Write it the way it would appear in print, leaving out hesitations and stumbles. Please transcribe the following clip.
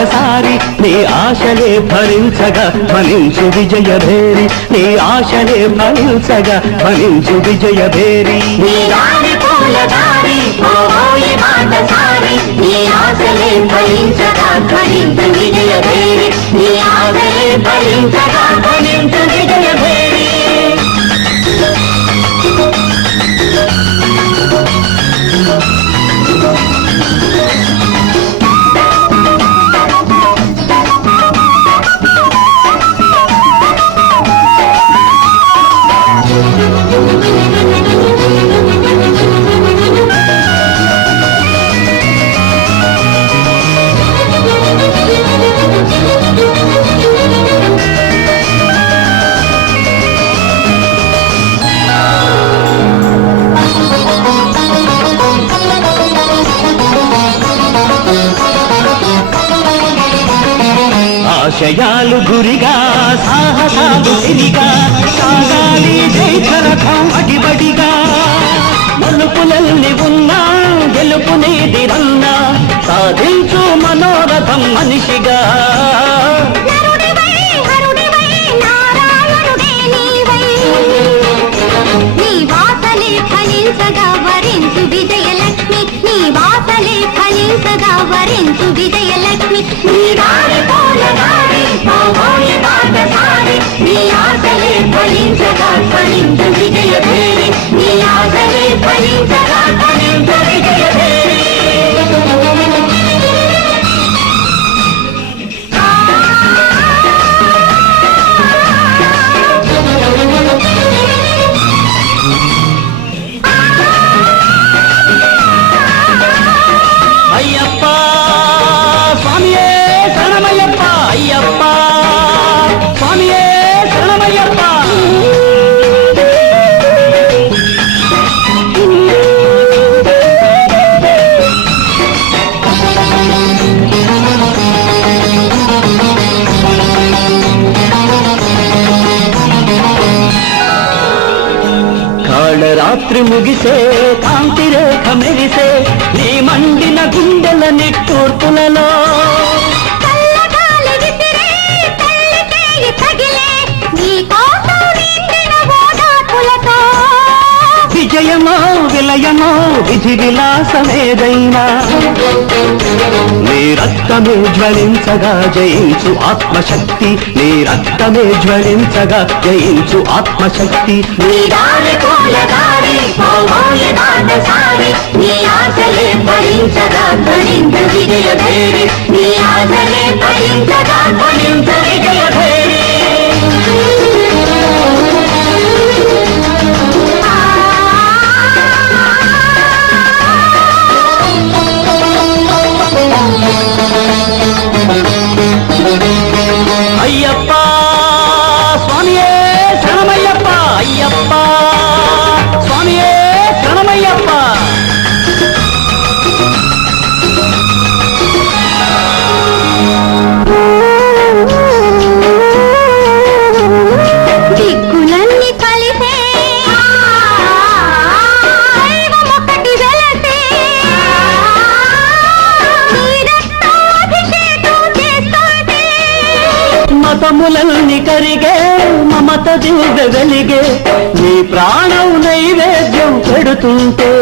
బాటసారి నీ ఆశలే ఫలించగా ఫలించు విజయభేరి నీ ఆశలే ఫలించగా ఫలించు విజయభేరి నీ దారి పూల దారి పోయి బాటసారి నీ ఆశలే ఫలించగా ఫలించు విజయభేరి నీ ఆశలే ఫలించగా ఫలించు విజయభేరి ఆశయాలు గురిగా సాహసాలు తిరిగా సాగాలి జైతరథం అడిబడిగా మలుపులల్ని ఉన్నా గెలుపునేది రన్నా సాధించు మనోరథం మనిషిగా నీ వాసలే ఫలించగా వరించు విజయలక్ష్మి నీ వాసలే ఫలించగా వరించు విజయలక్ష్మి నీ దారి పూల దారి పోయి బాటసారి నీ ఆశలే ఫలించగా ఫలించు విజయభేరి నీ ఆశలే ఫలించగా ఫలించు విజయభేరి అయ్యప్ప స్వామియే శరణమయ్యప్ప అయ్యప్ప స్వామియే శరణమయ్యప్ప కాళరాత్రి ముగిసే కాంతి రేఖ మెరిసే నీ మండిన గుండెల నిట్టూర్పులలో విజయమో విలయమో విధి విలాసమేదైనా నీ రక్తమే జ్వలించగా జయించు ఆత్మశక్తి నీ రక్తమే జ్వలించగా జయించు ఆత్మశక్తి నీ దారి పూల దారి పోయి బాటసారి నీ ఆశలే ఫలించగా ఫలించు విజయభేరి నీ ఆశలే ఫలించగా ఫలించు విజయభేరి అయ్యప్ప స్వామియే శరణమయ్యప్ప అయ్యప్ప స్వామియే శరణమయ్యప్ప దిక్కులన్నీ కలిసే దైవమొకటి వెలసే అభిషేకం చేస్తుంటే మతములల్ని కరిగే మమత దివ్య వెలిగే నీ ప్రాణం నైవేద్యం పెడుతుంటే